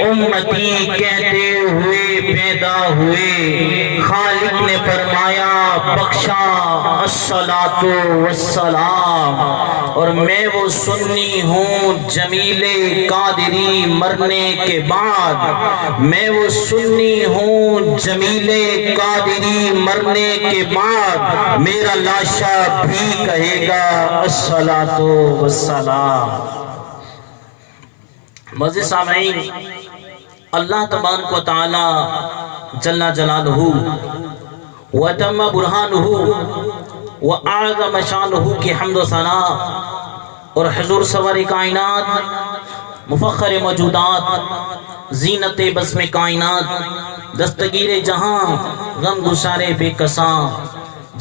امتی کہتے ہوئے پیدا ہوئے، خالق نے فرمایا بخشا الصلاۃ والسلام، اور میں وہ سنی ہوں جمیل قادری مرنے کے بعد، میں وہ سنی ہوں جمیل قادری مرنے کے بعد، میرا لاشا بھی کہے گا الصلاۃ والسلام۔ مزید سامعین، اللہ تبارک و تعالی جل جلالہ وتم برہانہ وَأَعْظَمَ شَانُهُ کی حمد و ثنا اور حضور سور کائنات، مفخر موجودات، زینت بزم کائنات، دستگیر جہاں، غم گسار بے کساں،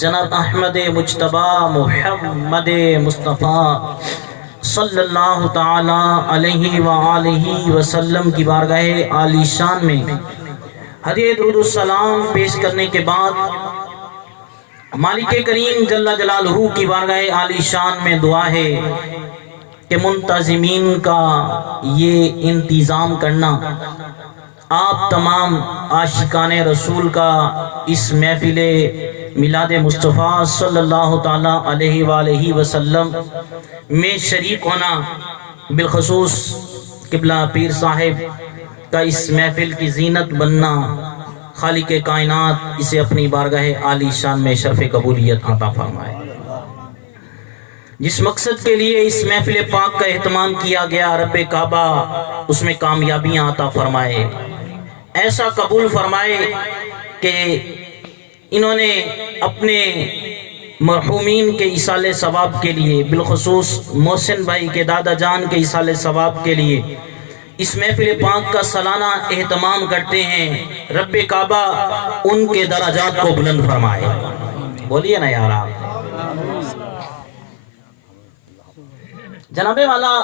جناب احمد مجتبی محمد مصطفیٰ صلی اللہ تعالی علیہ وآلہ وسلم کی بارگاہ عالی شان میں ہدیہ درود السلام پیش کرنے کے بعد مالک کریم جل جلالہ کی بارگاہ عالی شان میں دعا ہے کہ منتظمین کا یہ انتظام کرنا، آپ تمام عاشقان رسول کا اس محفل میلاد مصطفیٰ صلی اللہ تعالی علیہ وآلہ وسلم میں شریک ہونا، بالخصوص قبلہ پیر صاحب کا اس محفل کی زینت بننا، خالق کائنات اسے اپنی بارگاہ عالی شان میں شرف قبولیت عطا فرمائے۔ جس مقصد کے لیے اس محفل پاک کا اہتمام کیا گیا، رب کعبہ اس میں کامیابیاں عطا فرمائے، ایسا قبول فرمائے کہ انہوں نے اپنے مرحومین کے ایصال ثواب کے لیے، بالخصوص محسن بھائی کے دادا جان کے ایصال ثواب کے لیے اس محفل پاک کا سالانہ اہتمام کرتے ہیں، رب کعبہ ان کے درجات کو بلند فرمائے۔ بولیے نا یار آپ۔ جناب والا،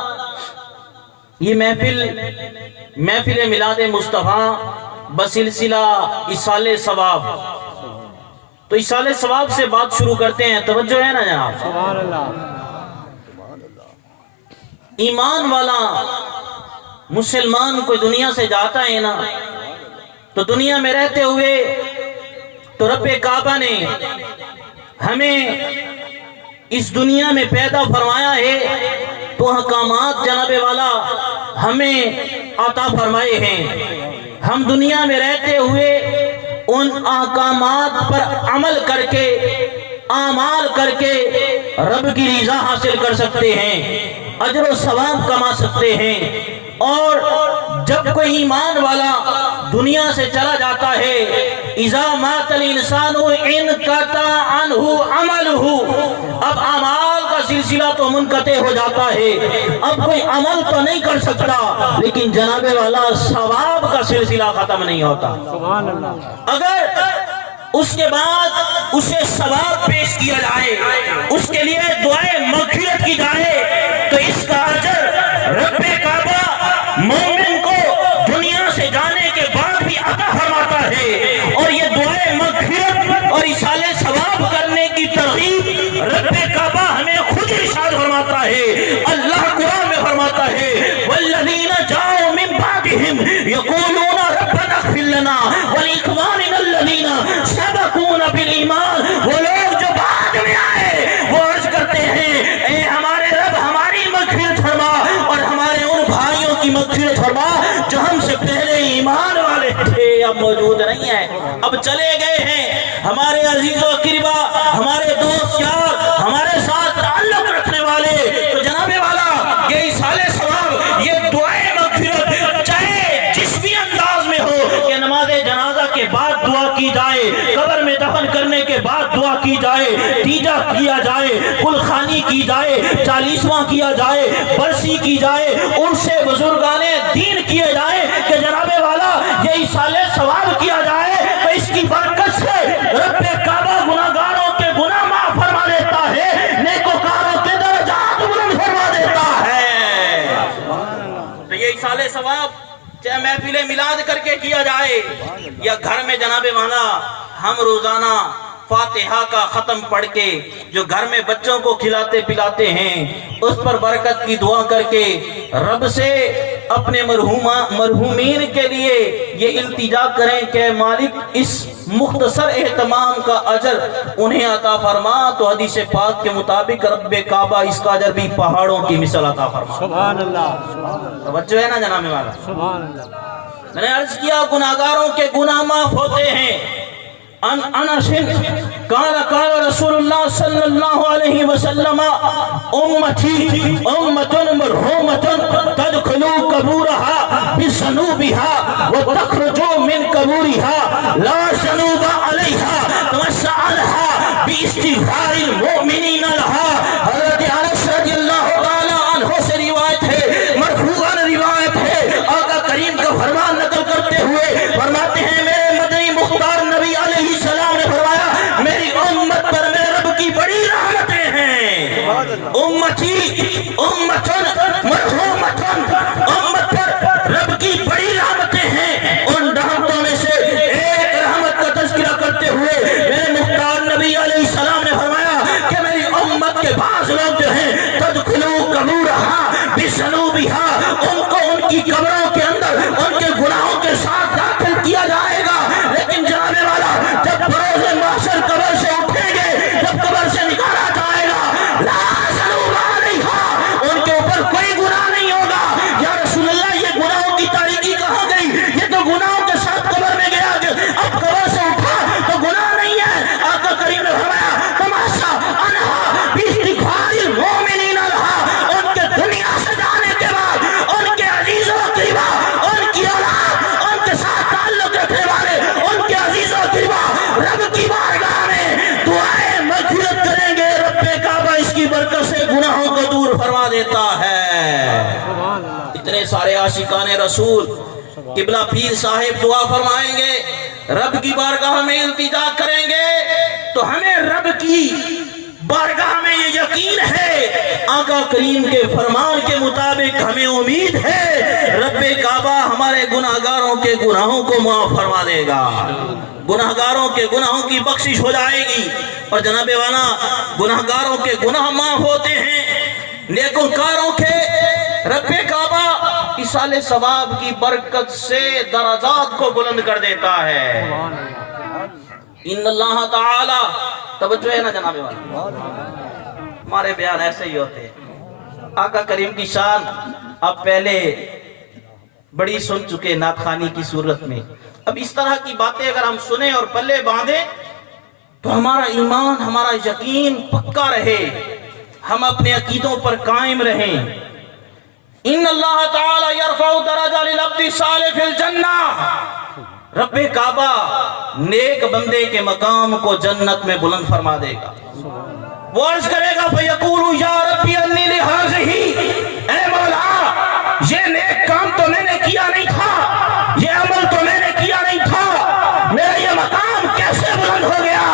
یہ محفل میلاد مصطفیٰ بسلسلہ ایصال ثواب، تو ایصال ثواب سے بات شروع کرتے ہیں، توجہ ہے نا جناب۔ ایمان والا مسلمان کوئی دنیا سے جاتا ہے نا، تو دنیا میں رہتے ہوئے تو رب کعبہ نے ہمیں اس دنیا میں پیدا فرمایا ہے، تو احکامات جناب والا ہمیں عطا فرمائے ہیں، ہم دنیا میں رہتے ہوئے ان احکامات پر عمل کر کے، اعمال کر کے رب کی رضا حاصل کر سکتے ہیں، اجر و ثواب کما سکتے ہیں۔ اور جب کوئی ایمان والا دنیا سے چلا جاتا ہے، اذا مات الانسان انقطع عنہ عملہ، اب اعمال کا سلسلہ تو منقطع ہو جاتا ہے، اب کوئی عمل تو نہیں کر سکتا، لیکن جناب والا ثواب کا سلسلہ ختم نہیں ہوتا۔ اگر اس کے بعد اسے ثواب پیش کیا جائے، اس کے لیے دعائے مغفرت کی جائے، تو اس کا اجر رب کعبہ مومن کو دنیا سے جانے کے بعد بھی عطا فرماتا ہے۔ اور یہ دعائے مغفرت اور ایصال ثواب کرنے کی ترغیب رب کعبہ ہمیں خود ارشاد فرماتا ہے۔ اللہ قرآن میں فرماتا ہے والذین جاؤوا من بعدہم یقولون ربنا اغفر لنا ولاخواننا الذین سبقونا بالایمان، وہ لوگ جو بعد میں آئے وہ عرض کرتے ہیں اے ہمارے رب ہماری مغفرت فرما اور ہمارے ان بھائیوں کی مغفرت فرما جو ہم سے پہلے ایمان والے تھے، اب موجود نہیں ہیں، اب چلے گئے ہیں۔ ہمارے عزیز و اقربا، ہمارے دوست یار، ہمارے ساتھ تعلق رکھنے والے، تو جناب والا یہ ایصال ثواب، یہ دعائے مغفرت چاہے جس بھی انداز میں ہو، کہ نماز جنازہ کے بعد دعا کی جائے، قبر میں دفن کرنے کے بعد دعا کی جائے، تیجا کیا جائے، کل خانی کی جائے، 40واں کیا جائے، برسی کی جائے، ان سے بزرگان دین کیے جائے، کہ جناب والا یہ ایصال ثواب کیا جائے، تو اس کی برکت سے رب کعبہ گناہگاروں کے گناہ معاف فرما دیتا ہے، نیکوکاروں کے درجات بلند فرما دیتا ہے۔ تو یہ ایصال ثواب چاہے محفل میلاد کر کے کیا جائے یا گھر میں جناب والا ہم روزانہ فاتحہ کا ختم پڑھ کے جو گھر میں بچوں کو کھلاتے پلاتے ہیں، اس پر برکت کی دعا کر کے رب سے اپنے مرحومین کے لیے یہ التجا کریں کہ مالک اس مختصر اہتمام کا اجر انہیں عطا فرما، تو حدیث پاک کے مطابق رب کعبہ اس کا اجر بھی پہاڑوں کی مثل عطا فرما۔ سبحان اللہ، توجہ ہے نا جناب والا؟ سبحان اللہ۔ میں نے عرض کیا گناہگاروں کے گناہ معاف ہوتے ہیں۔ انس قال رسول اللہ صلی اللہ علیہ وسلم امتی امت مرحومت تدخل قبورها بذنوبها وتخرج من قبورها لا ذنوب عليها توسعها باستغفار المؤمنین لها۔ حضرت انس رضی اللہ تعالی عنہ سے روایت ہے، مرفوعاً روایت ہے، آقا کریم کا فرمان نقل کرتے ہوئے فرماتے ہیں میرے مدنی مختار نبی علیہ السلام نے فرمایا میری امت پر میرے رب کی بڑی رحمتیں ہیں۔ امتی امتن مرحومتن، امت پر رب کی بڑی رحمتیں ہیں۔ ان رحمتوں میں سے ایک رحمت کا تذکرہ کرتے ہوئے میرے مختار نبی علیہ السلام نے فرمایا کہ میری امت کے بعض لوگ جو ہیں تدخلوا قبورها بذنوبها، ان کو ان کی قبروں کے اندر ان کے گناہوں کے ساتھ داخل کیا جائے گا، لیکن جناب والا جب بروز محشر قبر سے اٹھیں گے، جب قبر سے نکالا جائے گا، لا ذنوب علیہا، ان کے اوپر کوئی گناہ نہیں ہوگا۔ یا رسول اللہ یہ گناہوں کی تاریکی کہاں گئی؟ یہ تو گناہوں کے ساتھ قبر میں گیا، اب قبر سے اٹھا تو گناہ نہیں ہے۔ آقا کریم نے فرمایا تماشا انہا باستغفار المؤمنین لہا، ان کے دنیا سے جانے کے بعد ان کے عزیز و قریبا، ان کی اولاد، ان کے ساتھ تعلق رکھنے والے ان کے عزیز و قریبا رب کی بارگاہ میں دعائیں مغفرت کریں گے، رب کعبہ اس کی برکت سے گناہوں کو دور فرما دیتا ہے۔ اتنے سارے عاشقان رسول قبلہ پیر صاحب دعا فرمائیں گے، رب کی بارگاہ میں التجا کریں گے، تو ہمیں رب کی بارگاہ میں یہ یقین ہے، آقا کریم کے فرمان کے مطابق ہمیں امید ہے رب کعبہ ہمارے گناہگاروں کے گناہوں کو معاف فرما دے گا، گناہگاروں کے گناہوں کی بخشش ہو جائے گی۔ اور جناب والا گناہگاروں کے گناہ معاف ہوتے ہیں، نیکوکاروں کے رب کعبہ ایصال ثواب کی برکت سے درجات کو بلند کر دیتا ہے۔ ان اللہ تعالی، توجہ ہے نا جناب والا؟ ہمارے بیان ایسے ہی ہوتے ہیں۔ آقا کریم کی شان اب پہلے بڑی سن چکے نعت خوانی کی صورت میں، اب اس طرح کی باتیں اگر ہم سنیں اور پلے باندھیں تو ہمارا ایمان، ہمارا یقین پکا رہے، ہم اپنے عقیدوں پر قائم رہیں۔ ان اللہ تعالی یرفع درجہ للعبد الصالح فی الجنہ، رب کعبہ نیک بندے کے مقام کو جنت میں بلند فرما دے گا۔ وہ عرض کرے گا فیقول یا ربی انی لہذہ، اے مولا یہ نیک کام تو میں نے کیا نہیں تھا، یہ عمل تو میں نے کیا نہیں تھا، میرا یہ مقام کیسے بلند ہو گیا؟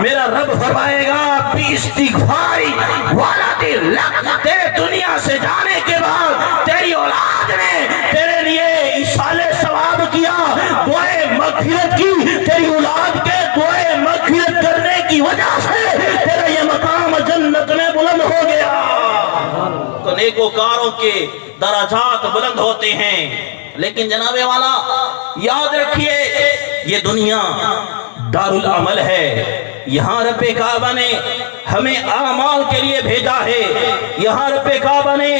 میرا رب فرمائے گا باستغفاری ولد لک، تیرے دنیا سے جانے کے بعد تیری اولاد نے تیرے لیے ایصال ثواب کیا، دعائیں مغفرت کی، تیری اولاد کے دعائیں مغفرت کرنے کی وجہ سے تیرا یہ مقام جنت میں بلند ہو گیا۔ تو نیکوکاروں کے درجات بلند ہوتے ہیں، لیکن جناب والا یاد رکھیے یہ دنیا دار العمل ہے، یہاں رب کعبہ نے ہمیں اعمال کے لیے بھیجا ہے، یہاں رب کعبہ نے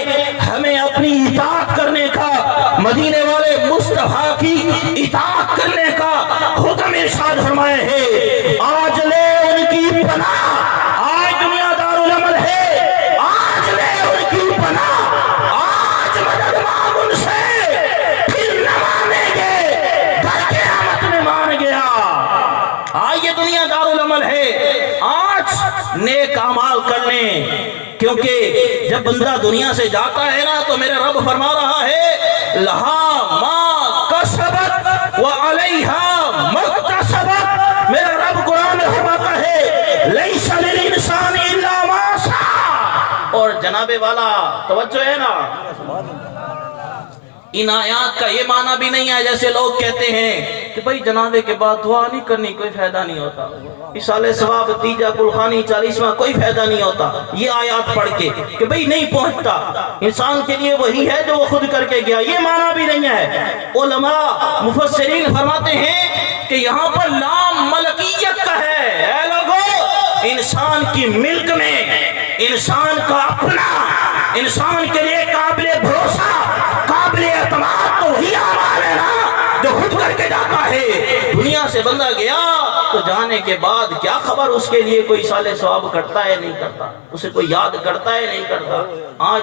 ہمیں اپنی اطاعت کرنے کا، مدینے والے مصطفیٰ کی اطاعت کرنے کا حکم ارشاد فرمائے ہے۔ آج لے ان کی پناہ، آج دنیا دار العمل ہے، آج لے ان کی پناہ، آج مدد مانگ ان سے، پھر نہ مانیں گے، در قیامت میں مان گیا۔ آج یہ دنیا دار العمل ہے، آج نیک اعمال کرنے، کیونکہ جب بندہ دنیا سے جاتا ہے نا تو میرے رب فرما رہا ہے لہا ما کسبت وعلیہا ما اکتسبت، میرا رب قرآن میں فرماتا ہے لیس للانسان الا ما سعی۔ اور جناب والا توجہ ہے نا، ان آیات کا یہ معنی بھی نہیں ہے جیسے لوگ کہتے ہیں کہ بھئی جنازے کے بعد دعا نہیں کرنی، کوئی فائدہ نہیں ہوتا، اصالہ ثواب تیجا کلخانی 40واں کوئی فائدہ نہیں ہوتا، یہ آیات پڑھ کے کہ بھئی نہیں پہنچتا، انسان کے لیے وہی ہے جو وہ خود کر کے گیا، یہ معنی بھی نہیں ہے۔ علماء مفسرین فرماتے ہیں کہ یہاں پر لام ملکیت کا ہے، اے لوگو انسان کی ملک میں انسان کا اپنا، انسان کے لیے قابل بھروسہ قابل اعتماد تو وہی اعمال ہے نا جو خود کر کے جاتا ہے۔ دنیا سے بندہ گیا تو جانے کے بعد کیا خبر اس کے لیے کوئی سال ثواب کرتا ہے نہیں کرتا، اسے کوئی یاد کرتا ہے نہیں کرتا۔ آج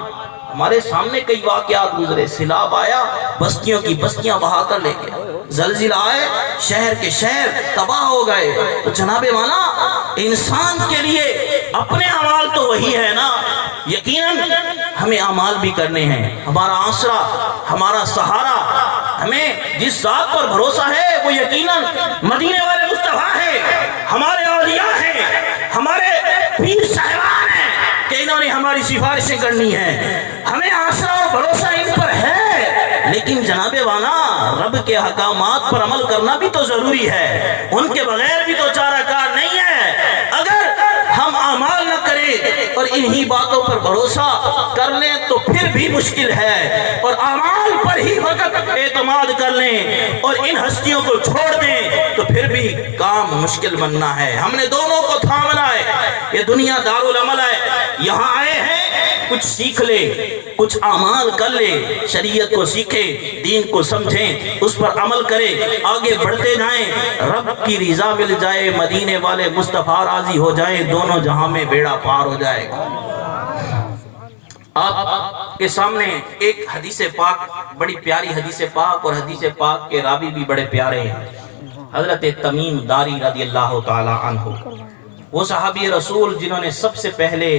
ہمارے سامنے کئی واقعات گزرے، سیلاب آیا بستیوں کی بستیاں بہا کر لے گیا، زلزلہ آئے شہر کے شہر تباہ ہو گئے۔ تو جناب والا انسان کے لیے اپنے اعمال تو وہی ہے نا، یقیناً ہمیں اعمال بھی کرنے ہیں، ہمارا آسرا ہمارا سہارا، ہمیں جس ذات پر بھروسہ ہے وہ یقیناً مدینے والے مصطفیٰ ہیں، ہمارے اولیاء ہیں، ہمارے پیر صاحبان ہیں کہ انہوں نے ہماری سفارشیں کرنی ہیں، ہمیں آسرا اور بھروسہ ان پر ہے۔ لیکن جناب والا رب کے احکامات پر عمل کرنا بھی تو ضروری ہے، ان کے بغیر بھی تو چارہ کار نہیں ہے۔ اگر ہم اعمال نہ کریں اور انہی باتوں پر بھروسہ کر لیں تو پھر بھی مشکل ہے، اور اعمال پر ہی فقط اعتماد کر لیں اور ان ہستیوں کو چھوڑ دیں تو پھر بھی کام مشکل بننا ہے۔ ہم نے دونوں کو تھامنا ہے، یہ دنیا دارالعمل ہے، یہاں آئے ہیں کچھ سیکھ لے، کچھ اعمال کر لے، شریعت کو سیکھے، دین کو سمجھیں، اس پر عمل کرے، آگے بڑھتے جائیں، رب کی رضا مل جائے، مدینے والے مصطفیٰ راضی ہو جائیں، دونوں جہاں میں بیڑا پار ہو جائے گا۔ آپ کے سامنے ایک حدیث پاک، بڑی پیاری حدیث پاک، اور حدیث پاک کے راوی بھی بڑے پیارے ہیں، حضرت تمیم داری رضی اللہ تعالی عنہ، وہ صحابی رسول جنہوں نے سب سے پہلے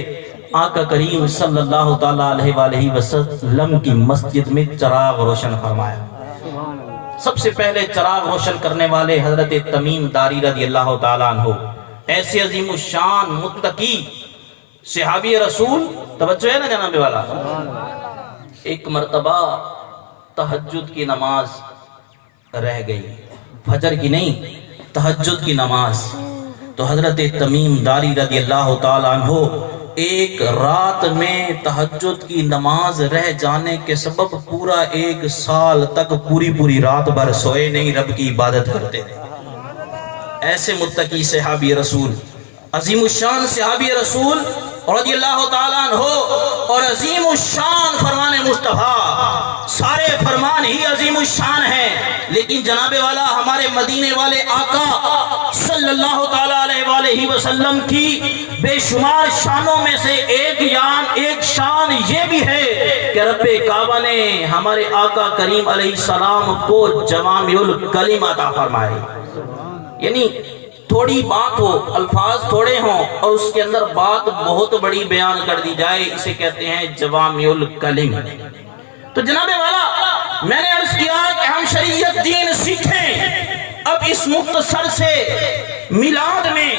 آقا کریم صلی اللہ تعالیٰ علیہ وآلہ وسلم کی مسجد میں چراغ روشن فرمایا۔ سب سے پہلے چراغ روشن کرنے والے حضرت تمیم داری رضی اللہ تعالیٰ عنہ، ایسے عظیم الشان متقی صحابی رسول، توجہ ہے نا جناب والا۔ ایک مرتبہ تہجد کی نماز رہ گئی، فجر کی نہیں، تہجد کی نماز، تو حضرت تمیم داری رضی اللہ تعالیٰ عنہ ایک رات میں تہجد کی نماز رہ جانے کے سبب پورا 1 سال تک پوری رات بھر سوئے نہیں، رب کی عبادت کرتے رہے۔ ایسے متقی صحابی رسول، عظیم الشان صحابی رسول رضی اللہ تعالیٰ عنہ، اور عظیم الشان فرمان مصطفیٰ، سارے فرمان ہی عظیم الشان ہیں، لیکن جناب والا ہمارے مدینے والے آقا صلی اللہ تعالیٰ علیہ وآلہ وسلم کی بے شمار شانوں میں سے ایک شان یہ بھی ہے کہ رب کعبہ نے ہمارے آقا کریم علیہ السلام کو جوامع الکلم عطا فرمائے، یعنی تھوڑی بات ہو، الفاظ تھوڑے ہوں اور اس کے اندر بات بہت بڑی بیان کر دی جائے، اسے کہتے ہیں جوامع الکلم۔ تو جناب والا میں نے عرض کیا کہ ہم شریعت دین سیکھیں، اب اس مختصر سے میلاد میں،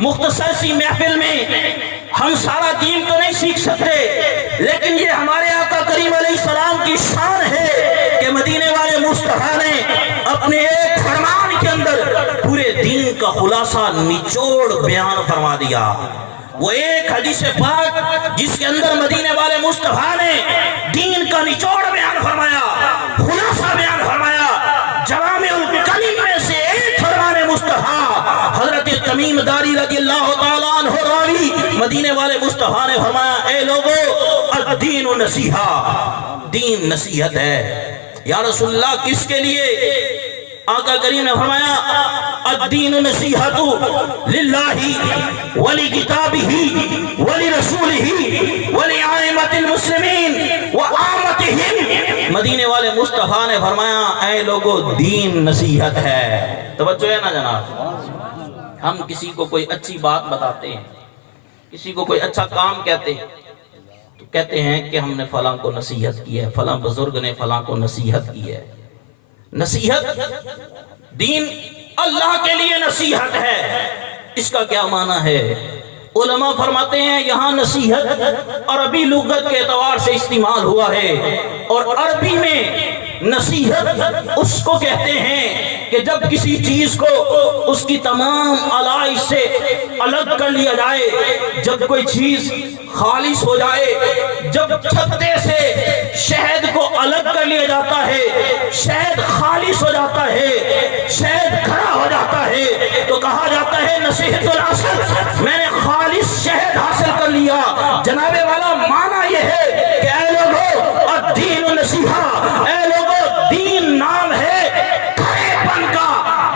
مختصر سی محفل میں ہم سارا دین تو نہیں سیکھ سکتے، لیکن یہ ہمارے آقا کریم علیہ السلام کی شان ہے کہ مدینے والے مصطفیٰ نے اپنے ایک فرمان کے اندر پورے دین کا خلاصہ نچوڑ بیان فرما دیا۔ وہ ایک حدیث پاک جس کے اندر مدینے والے مصطفیٰ نے دین کا نچوڑ بیان فرمایا، خلاصہ بیان فرمایا، جوامع الکلم میں سے ایک فرمان مصطفیٰ حضرت تمیم داری رضی اللہ تعالیٰ عنہ راوی مدینے والے مصطفیٰ نے فرمایا، اے لوگو الدین نصیحہ، دین نصیحت ہے۔ یا رسول اللہ کس کے لیے؟ آقا کریم نے فرمایا الدین نصیحت للہ ولکتابہ ولرسولہ ولعامۃ المسلمین وعامتہم۔ مدینے والے مصطفیٰ نے فرمایا اے لوگو دین نصیحت ہے۔ توجہ ہے نا جناب، ہم کسی کو کوئی اچھی بات بتاتے ہیں، کسی کو کوئی اچھا کام کہتے ہیں تو کہتے ہیں کہ ہم نے فلاں کو نصیحت کی ہے، فلاں بزرگ نے فلاں کو نصیحت کی ہے۔ نصیحت دین اللہ کے لیے نصیحت ہے، اس کا کیا معنی ہے؟ علماء فرماتے ہیں یہاں نصیحت عربی لغت کے اعتبار سے استعمال ہوا ہے، اور عربی میں نصیحت اس کو کہتے ہیں کہ جب کسی چیز کو اس کی تمام علائش سے الگ کر لیا جائے، جب کوئی چیز خالص ہو جائے، جب چھتے سے شہد کو الگ کر لیا جاتا ہے، شہد خالص ہو جاتا ہے، شہد کھڑا ہو جاتا ہے، تو کہا جاتا ہے نصیحت الاصل، میں نے خالص شہد حاصل کر لیا۔ جناب والا معنی یہ ہے کہ اے لوگو الدین نصیحہ، اے لوگو دین نام ہے کھڑے پن کا،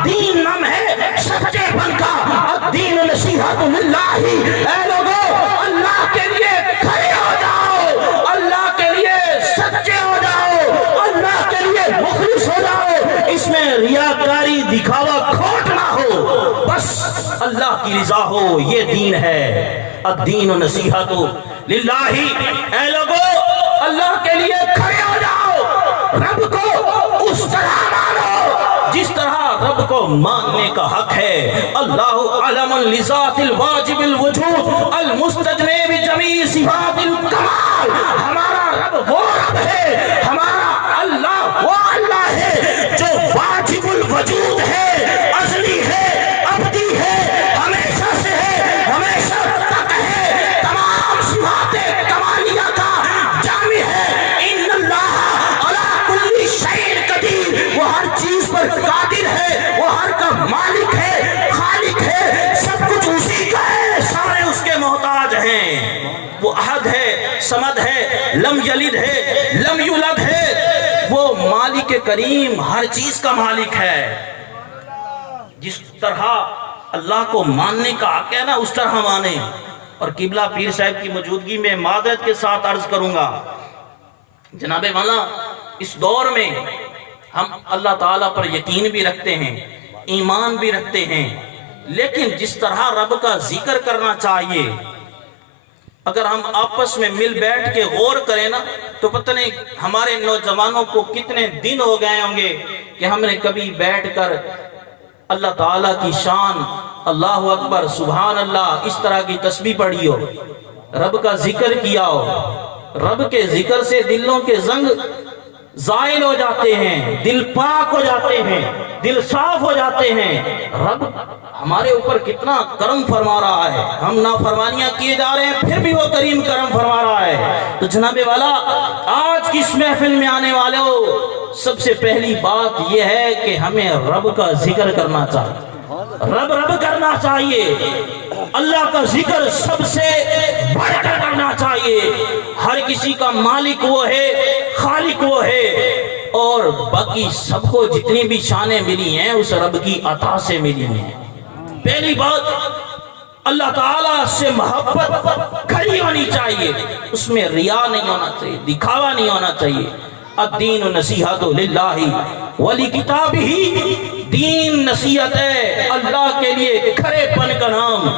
دین نام ہے سچے پن کا، الدین نصیحت للہ، اے لوگو اللہ کے لیے کھڑے ہو جاؤ، اللہ کے لیے سچے ہو جاؤ، اللہ کے لیے مخلص ہو جاؤ، اس میں ریاکاری دکھاوا کھوٹ نہ ہو، بس اللہ کی رضا ہو، یہ دین ہے۔ الدین نصیحت للہ، اے لوگو اللہ کے لیے کھڑے ہو جاؤ، رب کو اس طرح مانو جس طرح رب کو ماننے کا حق ہے۔ اللہ علم لذات الواجب الوجود المستجنے بجمیع صفات الکمال، ہمارا رب وہ رب ہے، ہمارا اللہ وہ اللہ ہے جو واجب الوجود ہے، ازلی ہے، ابدی ہے، ہمیشہ سے ہے، ہمیشہ تک ہے، تمام صفات کمالیہ کا جامع ہے۔ ان اللہ علی کل شیء قدیر، وہ ہر چیز پر قادر ہے، وہ ہر کا مالک ہے، خالق ہے، سب کچھ اسی کا ہے، سارے اس کے محتاج ہیں۔ وہ احد ہے، صمد ہے، لم یلد ہے، لم یولد ہے، وہ مالک کریم ہر چیز کا مالک ہے۔ جس طرح اللہ کو ماننے کا حق ہے نا، اس طرح مانے۔ اور قبلہ پیر صاحب کی موجودگی میں معذرت کے ساتھ عرض کروں گا، جناب مولانا اس دور میں ہم اللہ تعالیٰ پر یقین بھی رکھتے ہیں، ایمان بھی رکھتے ہیں، لیکن جس طرح رب کا ذکر کرنا چاہیے، اگر ہم آپس میں مل بیٹھ کے غور کریں نا تو پتہ نہیں ہمارے نوجوانوں کو کتنے دن ہو گئے ہوں گے کہ ہم نے کبھی بیٹھ کر اللہ تعالیٰ کی شان، اللہ اکبر، سبحان اللہ، اس طرح کی تسبیح پڑھی ہو، رب کا ذکر کیا ہو۔ رب کے ذکر سے دلوں کے زنگ زائل ہو جاتے ہیں، دل پاک ہو جاتے ہیں، دل صاف ہو جاتے ہیں۔ رب ہمارے اوپر کتنا کرم فرما رہا ہے، ہم نافرمانیاں کیے جا رہے ہیں پھر بھی وہ کریم کرم فرما رہا ہے۔ تو جناب والا آج کی اس محفل میں آنے والوں، سب سے پہلی بات یہ ہے کہ ہمیں رب کا ذکر کرنا چاہیے، رب رب کرنا چاہیے، اللہ کا ذکر سب سے بڑھ کر کرنا چاہیے۔ ہر کسی کا مالک وہ ہے، خالق وہ ہے، اور باقی سب کو جتنی بھی شانیں ملی ہیں اس رب کی عطا سے ملی ہیں۔ پہلی بات اللہ تعالیٰ سے محبت کھڑی ہونی چاہیے، اس میں ریا نہیں ہونا چاہیے، دکھاوا نہیں ہونا چاہیے۔ الدین نصیحت للہ ولکتابہ، دین نصیحت ہے اللہ کے لیے کھڑے پن کا نام،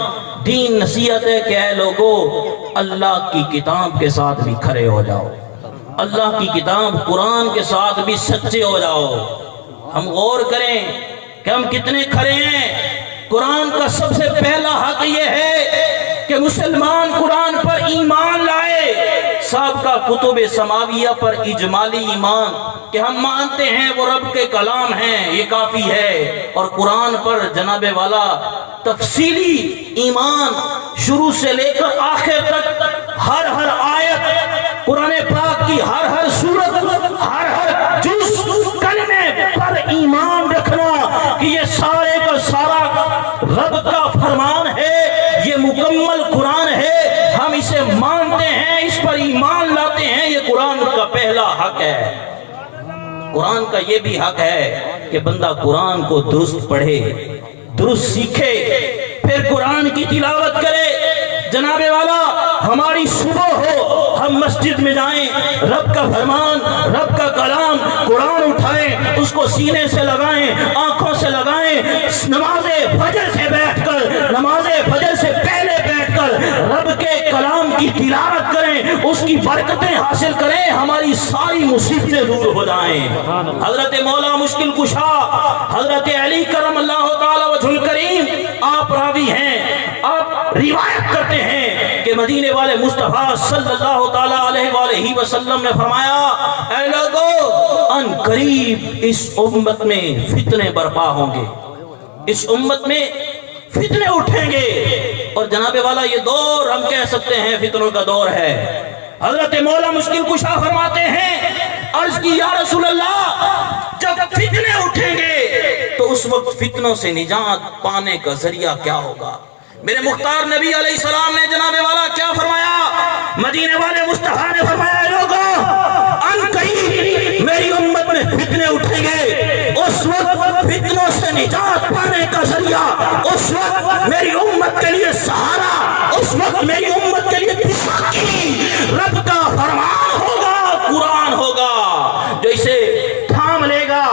دین نصیحت ہے کہ اے لوگو اللہ کی کتاب کے ساتھ بھی کھڑے ہو جاؤ، اللہ کی کتاب قرآن کے ساتھ بھی سچے ہو جاؤ۔ ہم غور کریں کہ ہم کتنے کھڑے ہیں۔ قرآن کا سب سے پہلا حق یہ ہے کہ مسلمان قرآن پر ایمان لائے، سابقہ کتب سماویہ پر اجمالی ایمان کہ ہم مانتے ہیں وہ رب کے کلام ہیں، یہ کافی ہے، اور قرآن پر جناب والا تفصیلی ایمان شروع سے لے کر آخر تک، ہر آیت قرآن پاک کی، ہر سورت، ہر جز کلمے پر ایمان رکھنا کہ یہ سارے کا سارا رب کا فرمان ہے، یہ مکمل قرآن ہے، ہم اسے مانتے ہیں، اس پر ایمان لاتے ہیں، یہ قرآن کا پہلا حق ہے۔ قرآن کا یہ بھی حق ہے کہ بندہ قرآن کو درست پڑھے، درست سیکھے، پھر قرآن کی تلاوت کرے۔ جناب والا ہماری صبح ہو، ہم مسجد میں جائیں، رب کا فرمان، رب کا کلام، قرآن اٹھائیں، اس کو سینے سے لگائیں، آنکھوں سے لگائیں، نماز فجر سے بیٹھ کر، نماز فجر سے پہلے بیٹھ کر رب کے کلام کی تلاوت کریں، اس کی برکتیں حاصل کریں، ہماری ساری مصیبتیں دور ہو جائیں۔ حضرت مولا مشکل کشا حضرت علی کرم اللہ تعالی وجہ الکریم آپ راوی ہیں، آپ روایت کرتے ہیں کہ مدینے والے مصطفیٰ صلی اللہ تعالی علیہ وآلہ وسلم نے فرمایا، اے لوگو ان قریب اس امت میں فتنے برپا ہوں گے، اس امت میں فتنے اٹھیں گے۔ اور جناب والا یہ دور ہم کہہ سکتے ہیں فتنوں کا دور ہے۔ حضرت مولا مشکل کشا فرماتے ہیں، عرض کی یا رسول اللہ جب فتنے اٹھیں گے تو اس وقت فتنوں سے نجات پانے کا ذریعہ کیا ہوگا؟ میرے مختار نبی علیہ السلام نے جناب والا کیا فرمایا؟ مدینے والے مصطفیٰ نے فرمایا لوگوں ان قریب میری امت میں فتنے اٹھیں گے، اس وقت فتنوں سے نجات پانے کا ذریعہ، اس وقت میری امت کے لیے سہارا، اس وقت میری امت کے لیے تسکی رب کا فرمان ہوگا، قرآن ہوگا، جو اسے تھام لے گا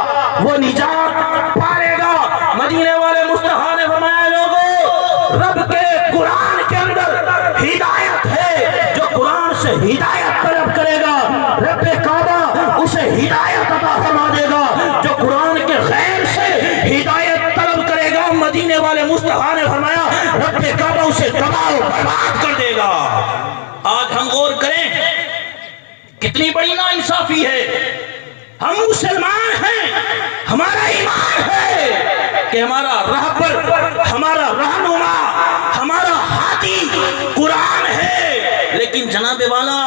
وہ نجات پائے گا۔ مدینے والے مصطفیٰ نے فرمایا لوگوں رب کے قرآن کے اندر ہدایت ہے، جو قرآن سے ہدایت طلب کرے گا رب کعبہ اسے ہدایت عطا فرما دے گا، جو قرآن کے غیر سے ہدایت طلب کرے گا مدینے والے مصطفیٰ نے فرمایا رب کعبہ اسے تباہ و برباد کر دے گا۔ آج ہم غور کریں کتنی بڑی ناانصافی ہے، ہم مسلمان ہیں، ہمارا ایمان ہے کہ ہمارا رہبر، ہمارا رہنما، ہمارا ہادی قرآن ہے، لیکن جناب والا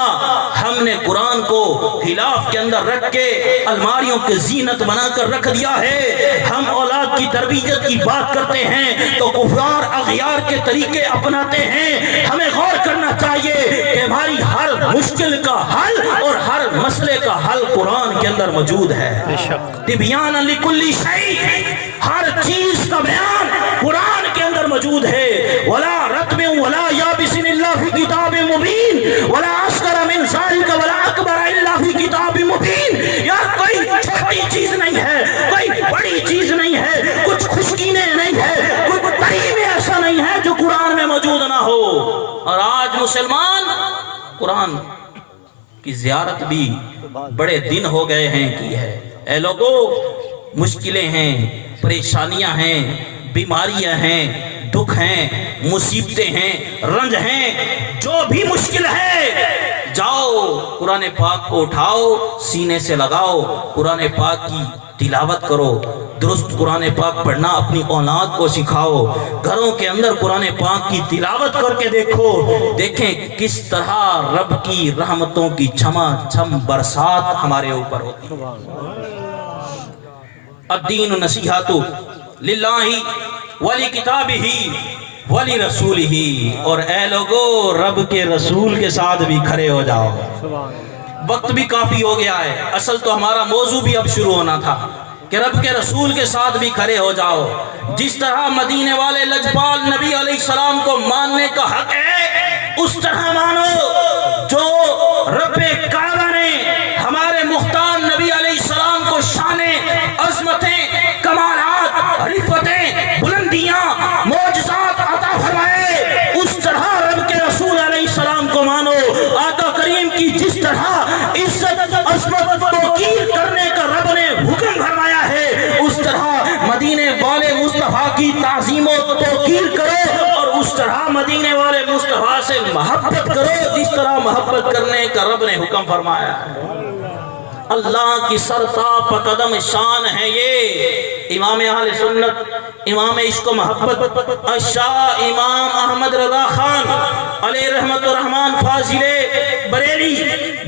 ہم نے قرآن کو غلاف کے اندر رکھ کے الماریوں کے زینت بنا کر رکھ دیا ہے۔ ہم اولاد کی تربیت کی بات کرتے ہیں تو کفار اغیار کے طریقے اپناتے ہیں۔ ہمیں غور کرنا چاہیے کہ ہماری ہر مشکل کا حل اور ہر مسئلے کا حل قرآن کے اندر موجود ہے۔ تبیان لکل شیء، ہر چیز کا بیان قرآن کے اندر موجود ہے۔ ولا رطب ولا یابس الا فی کتاب مبین ولا اصغر من ذلک ولا اکبر الا فی کتاب مبین۔ یار کوئی چھوٹی چیز نہیں ہے، کوئی بڑی چیز نہیں ہے، کچھ خشکینے نہیں ہے، کوئی تری میں ایسا نہیں ہے جو قرآن میں موجود نہ ہو۔ اور آج مسلمان قرآن کی زیارت بھی بڑے دن ہو گئے ہیں کی ہے۔ اے لوگوں مشکلیں ہیں، پریشانیاں ہیں، بیماریاں ہیں، دکھ ہیں، مصیبتیں ہیں، رنج ہیں، جو بھی مشکل ہے جاؤ قرآن پاک کو اٹھاؤ، سینے سے لگاؤ، قرآن پاک کی تلاوت کرو، درست قرآن پاک پڑھنا اپنی اولاد کو سکھاؤ، گھروں کے اندر قرآن پاک کی تلاوت کر کے دیکھو، دیکھیں کس طرح رب کی رحمتوں کی چھما چھم برسات ہمارے اوپر ہوتی ہے۔ الدین نصیحت للہ ولی کتابہ ولی رسولہ۔ اور اے لوگو رب کے رسول کے ساتھ بھی کھڑے ہو جاؤ۔ وقت بھی کافی ہو گیا ہے، اصل تو ہمارا موضوع بھی اب شروع ہونا تھا کہ رب کے رسول کے ساتھ بھی کھڑے ہو جاؤ۔ جس طرح مدینے والے لجپال نبی علیہ السلام کو ماننے کا حق ہے اس طرح مانو جو رب کعبہ نے ہمارے مختار نبی علیہ السلام کو شانیں، عظمتیں، کمالات، رفتیں، بلندیاں، معجزات عطا فرمائے، اس طرح رب کے رسول علیہ السلام کو مانو۔ آقا کریم کی جس طرح عزت، عظمت، توقیر کرنے کا رب نے حکم فرمایا ہے اس طرح مدینے والے مصطفیٰ کی تعظیم و توقیر کرو، اور اس طرح مدینے والے مصطفیٰ سے محبت کرو جس طرح محبت کرنے کا رب نے حکم فرمایا ہے۔ اللہ کی سرتاپ قدم شان ہے یہ امام اہل سنت، امام عشق و محبت شاہ امام احمد رضا خان علیہ رحمت الرحمن فاضل بریلی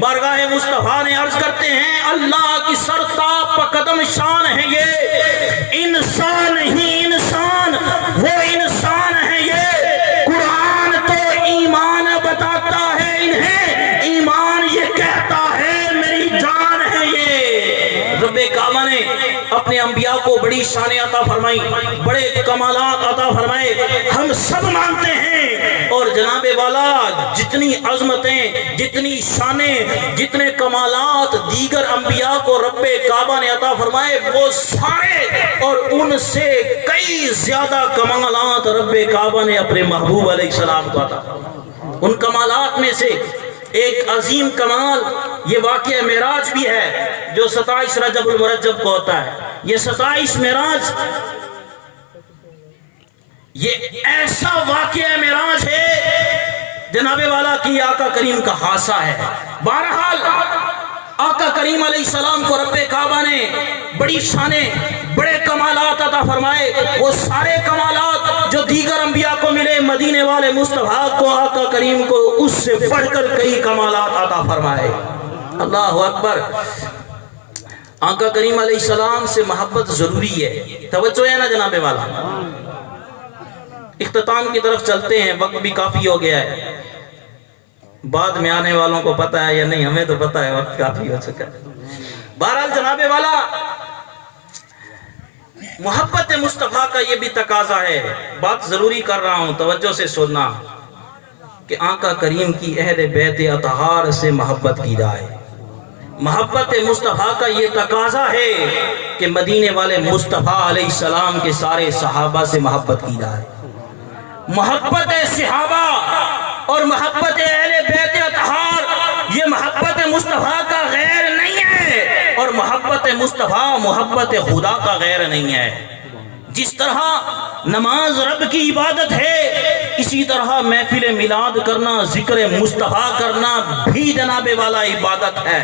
بارگاہ مصطفیٰ نے عرض کرتے ہیں اللہ کی سرتاپ قدم شان ہے یہ، انسان ہی انسان وہ انسان ہے یہ، قرآن تو ایمان بتاتا ہے انہیں، ایمان یہ کہتا ہے میری جان ہے یہ۔ رب کعبہ نے اپنے انبیاء کو بڑی شانیں عطا فرمائی، بڑے کمالات عطا فرمائے، ہم سب مانتے ہیں۔ اور جناب والا جتنی عظمتیں، جتنی شانیں، جتنے کمالات دیگر انبیاء کو رب کعبہ نے عطا فرمائے وہ سارے اور ان سے کئی زیادہ کمالات رب کعبہ نے اپنے محبوب علیہ السلام کو عطا فرمائے۔ ان کمالات میں سے ایک عظیم کمال یہ واقعہ معراج بھی ہے جو 27 رجب المرجب کو ہوتا ہے۔ یہ 27 معراج یہ ایسا واقعہ معراج ہے جناب والا کی آقا کریم کا حادثہ ہے۔ بہرحال آقا کریم علیہ السلام کو رب کعبہ نے بڑی شانے بڑے کمالات عطا فرمائے. وہ سارے کمالات جو دیگر انبیاء کو ملے مدینے والے مصطفیٰ کو آقا کریم کو اس سے بڑھ کر کئی کمالات عطا فرمائے. اللہ اکبر. آقا کریم علیہ السلام سے محبت ضروری ہے. توجہ ہے نا جناب والا. اختتام کی طرف چلتے ہیں, وقت بھی کافی ہو گیا ہے. بعد میں آنے والوں کو پتہ ہے یا نہیں, ہمیں تو پتہ ہے وقت کافی ہو چکا ہے. بہرحال جناب والا, محبت مصطفیٰ کا یہ بھی تقاضا ہے. بات ضروری کر رہا ہوں, توجہ سے سننا, کہ آقا کریم کی اہل بیت اطہار سے محبت کی جائے. محبت مصطفیٰ کا یہ تقاضا ہے کہ مدینے والے مصطفیٰ علیہ السلام کے سارے صحابہ سے محبت کی جائے. محبت صحابہ اور محبت اہل بیت اطہار یہ محبت مصطفیٰ کا غیر نہیں ہے, اور محبت مصطفیٰ محبت خدا کا غیر نہیں ہے. جس طرح نماز رب کی عبادت ہے, اسی طرح محفل میلاد کرنا, ذکر مصطفیٰ کرنا بھی جناب والا عبادت ہے.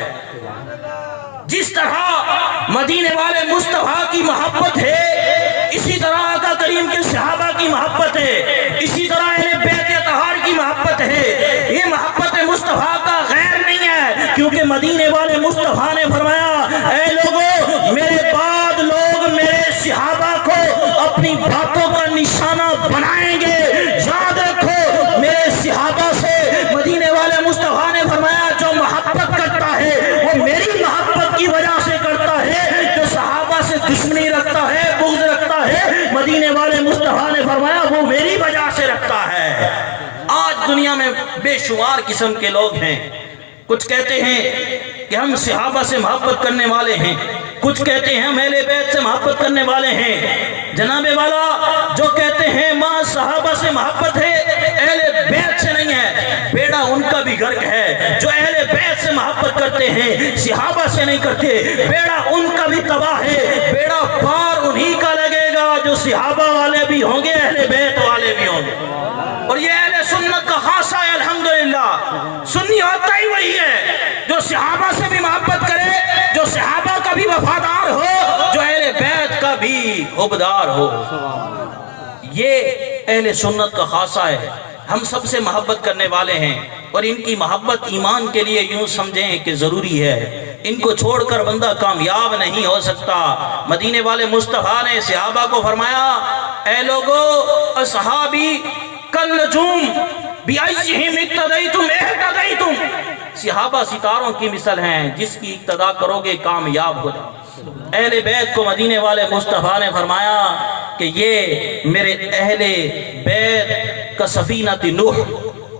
جس طرح مدینے والے مصطفیٰ کی محبت ہے, اسی طرح آقا کریم کے صحابہ کی محبت ہے, اسی طرح اہل بیت اطہار کی محبت ہے. یہ محبت مصطفیٰ کا غیر نہیں ہے, کیونکہ مدینے والے مصطفیٰ نے فرمایا, اے لوگوں میرے بعد لوگ میرے صحابہ کو اپنی باتوں کا نشانہ بنائیں گے. یاد رکھو میرے صحابہ سے مدینے والے مصطفیٰ نے فرمایا, جو محبت کرتا ہے وہ میری محبت کی وجہ سے کرتا ہے, جو صحابہ سے دشمنی رکھتا ہے, بغض رکھتا ہے, مدینے والے مصطفیٰ نے فرمایا وہ میری وجہ سے رکھتا ہے. آج دنیا میں بے شمار قسم کے لوگ ہیں. کچھ کہتے ہیں کہ ہم صحابہ سے محبت کرنے والے ہیں, کچھ کہتے ہیں ہم اہل بیت سے محبت کرنے والے ہیں. جناب والا, جو کہتے ہیں ماں صحابہ سے محبت ہے اہل بیت سے نہیں ہے, بیڑا ان کا بھی غرق ہے. جو اہل بیت سے محبت کرتے ہیں صحابہ سے نہیں کرتے, بیڑا ان کا بھی تباہ ہے. بیڑا پار انہی کا لگے گا جو صحابہ والے بھی ہوں گے, اہل بیت والے بھی ہوں گے. اور یہ اہل سنت کا خاصہ ہے. الحمدللہ سنی ہوتا ہی وہی ہے جو صحابہ سے بھی محبت کرے, جو صحابہ کا بھی وفادار ہو, جو اہل بیت کا بھی حبدار ہو. یہ اہل سنت کا خاصہ ہے. ہم سب سے محبت کرنے والے ہیں, اور ان کی محبت ایمان کے لیے یوں سمجھیں کہ ضروری ہے. ان کو چھوڑ کر بندہ کامیاب نہیں ہو سکتا. مدینے والے مصطفیٰ نے صحابہ کو فرمایا, اے لوگو اصحابی کالنجوم بِأَيِّهِمْ اقتدیتم اہتدیتم. صحابہ ستاروں کی مثل ہیں, جس کی اقتدا کرو گے کامیاب ہو جاؤ. اہل بیت کو مدینے والے مصطفیٰ نے فرمایا کہ یہ میرے اہل بیت کا سفینۃ نوح,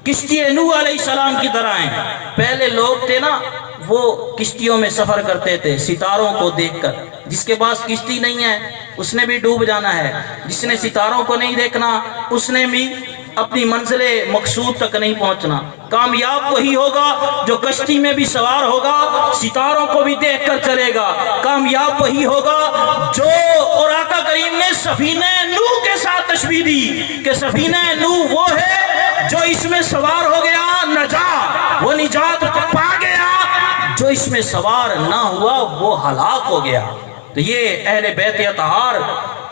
کشتی نوح علیہ السلام کی طرح ہیں. پہلے لوگ تھے نا, وہ کشتیوں میں سفر کرتے تھے ستاروں کو دیکھ کر. جس کے پاس کشتی نہیں ہے اس نے بھی ڈوب جانا ہے, جس نے ستاروں کو نہیں دیکھنا اس نے بھی اپنی منزل مقصود تک نہیں پہنچنا. کامیاب وہی ہوگا جو کشتی میں بھی سوار ہوگا, ستاروں کو بھی دیکھ کر چلے گا. کامیاب وہی ہوگا جو, اور آقا کریم نے سفینہ نوح کے ساتھ تشبیہ دی کہ سفینہ نوح وہ ہے جو اس میں سوار ہو گیا نجات, وہ نجات پا گیا. جو اس میں سوار نہ ہوا وہ ہلاک ہو گیا. تو یہ اہل بیت اطہار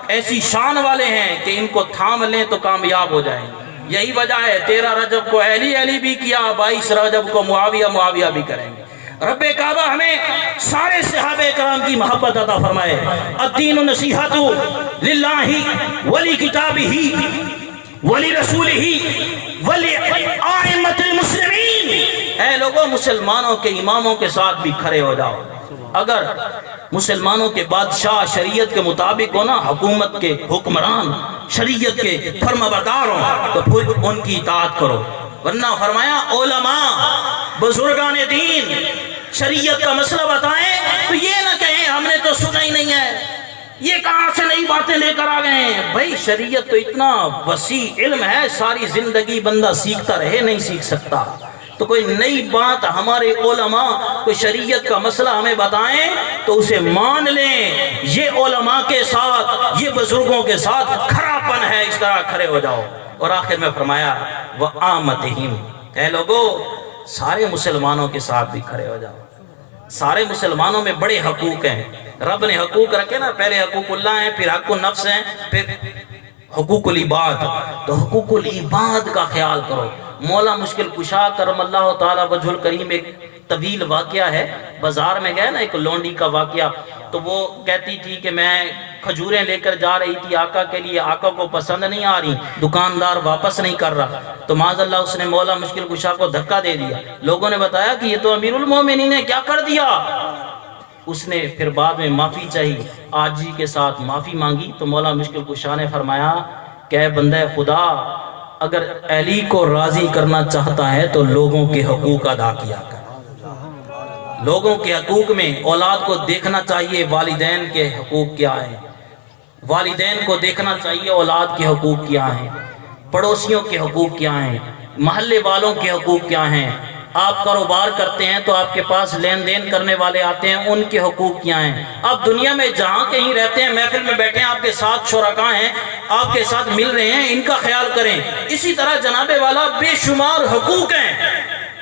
ایسی شان والے ہیں کہ ان کو تھام لیں تو کامیاب ہو جائیں. یہی وجہ ہے 13 رجب کو علی بھی کیا, 22 رجب کو معاویہ بھی کریں گے. رب کعبہ ہمیں سارے صحابہ کرام کی محبت عطا فرمائے. الدین نصیحت للہ ولی کتابہ ولی رسولہ ولی ائمۃ المسلمین. اے لوگوں مسلمانوں کے اماموں کے ساتھ بھی کھڑے ہو جاؤ. اگر مسلمانوں کے بادشاہ شریعت کے مطابق ہو نا, حکومت کے حکمران شریعت کے فرمانبردار ہوں, تو پھر ان کی اطاعت کرو. ورنہ فرمایا علماء بزرگان دین شریعت کا مسئلہ بتائیں تو یہ نہ کہیں ہم نے تو سنا ہی نہیں ہے, یہ کہاں سے نئی باتیں لے کر آ گئے ہیں. بھائی شریعت تو اتنا وسیع علم ہے, ساری زندگی بندہ سیکھتا رہے نہیں سیکھ سکتا. تو کوئی نئی بات ہمارے علماء کوئی شریعت کا مسئلہ ہمیں بتائیں تو اسے مان لیں. یہ علماء کے ساتھ, یہ بزرگوں کے ساتھ کھڑا پن ہے, اس طرح کھڑے ہو جاؤ. اور آخر میں فرمایا وَآمَتِهِمْ, اے لوگو سارے مسلمانوں کے ساتھ بھی کھڑے ہو جاؤ. سارے مسلمانوں میں بڑے حقوق ہیں. رب نے حقوق رکھے نا، پہلے حقوق اللہ ہیں، پھر حق النفس ہیں، پھر حقوق العباد. تو حقوق العباد کا خیال کرو. مولا مشکل کشا کرم اللہ تعالی وجہ الکریم ایک طویل واقعہ ہے. بازار میں گئے نا، ایک لونڈی کا واقعہ. تو وہ کہتی تھی کہ میں کھجوریں لے کر جا رہی تھی آقا کے لیے، آقا کو پسند نہیں آ رہی، دکاندار واپس نہیں کر رہا. تو معاذ اللہ اس نے مولا مشکل کشا کو دھکا دے دیا. لوگوں نے بتایا کہ یہ تو امیر المومنین نے کیا کر دیا. اس نے پھر بعد میں معافی چاہی، عاجزی کے ساتھ معافی مانگی. تو مولا مشکل کشا نے فرمایا کہ اے بندہ خدا، اگر اہلی کو راضی کرنا چاہتا ہے تو لوگوں کے حقوق ادا کیا کر. لوگوں کے حقوق میں اولاد کو دیکھنا چاہیے والدین کے حقوق کیا ہیں، والدین کو دیکھنا چاہیے اولاد کے حقوق کیا ہیں، پڑوسیوں کے حقوق کیا ہیں، محلے والوں کے حقوق کیا ہیں. آپ کاروبار کرتے ہیں تو آپ کے پاس لین دین کرنے والے آتے ہیں، ان کے حقوق کیا ہیں. آپ دنیا میں جہاں کہیں رہتے ہیں، محفل میں بیٹھے ہیں، آپ کے ساتھ شرکاء ہیں، آپ کے ساتھ مل رہے ہیں، ان کا خیال کریں. اسی طرح جناب والا بے شمار حقوق ہیں،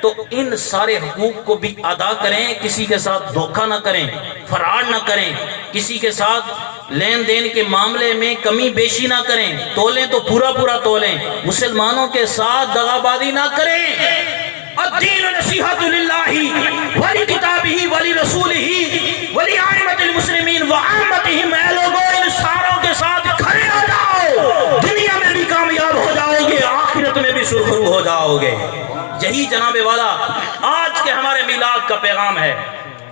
تو ان سارے حقوق کو بھی ادا کریں. کسی کے ساتھ دھوکہ نہ کریں، فراڈ نہ کریں، کسی کے ساتھ لین دین کے معاملے میں کمی بیشی نہ کریں. تولیں تو پورا پورا تولیں. مسلمانوں کے ساتھ دغابازی نہ کریں. الدین نصیحت للہ ولکتابہ ولرسولہ ولائمۃ المسلمین وعامتہم. اے لوگوں، ان ساروں کے ساتھ کھڑے ہو جاؤ. دنیا میں بھی کامیاب ہو جاؤ گے، آخرت میں بھی سرخرو ہو جاؤ گے. یہی جناب والا آج کے ہمارے میلاد کا پیغام ہے.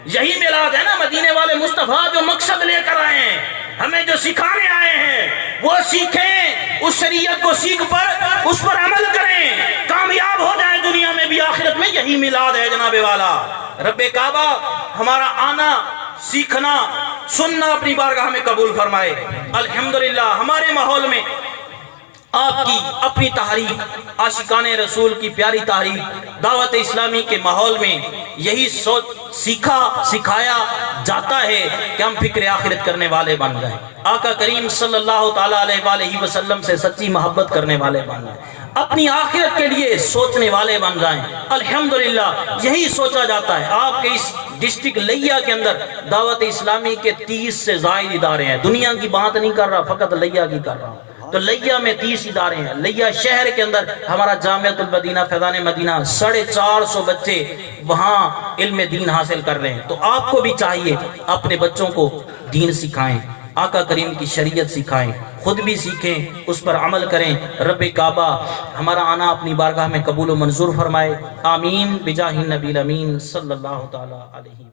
یہی میلاد ہے نا، مدینے والے مصطفیٰ جو مقصد لے کر آئے ہیں، ہمیں جو سکھانے آئے ہیں، وہ سیکھیں. اس شریعت کو سیکھ پر اس پر عمل کریں، کامیاب ہو جائیں دنیا میں بھی آخرت میں. یہی میلاد ہے جناب والا. رب کعبہ ہمارا آنا، سیکھنا، سننا اپنی بارگاہ میں قبول فرمائے. الحمدللہ ہمارے ماحول میں آپ کی اپنی تحریک، عاشقان رسول کی پیاری تحریک، دعوت اسلامی کے ماحول میں یہی سوچ سکھایا جاتا ہے کہ ہم فکر آخرت کرنے والے بن جائیں، آقا کریم صلی اللہ تعالیٰ علیہ وسلم سے سچی محبت کرنے والے بن جائیں، اپنی آخرت کے لیے سوچنے والے بن جائیں. الحمدللہ یہی سوچا جاتا ہے. آپ کے اس ڈسٹرکٹ لیا کے اندر دعوت اسلامی کے 30 سے زائد ادارے ہیں. دنیا کی بات نہیں کر رہا، فقط لیا کی کر رہا ہوں. تو لیا میں 30 ادارے ہیں. لیا شہر کے اندر ہمارا جامعۃ المدینہ فیضان مدینہ 450 بچے وہاں علم دین حاصل کر رہے ہیں. تو آپ کو بھی چاہیے اپنے بچوں کو دین سکھائیں، آقا کریم کی شریعت سکھائیں، خود بھی سیکھیں، اس پر عمل کریں. رب کعبہ ہمارا آنا اپنی بارگاہ میں قبول و منظور فرمائے. آمین بجاہ النبی الامین صلی اللہ تعالی علیہ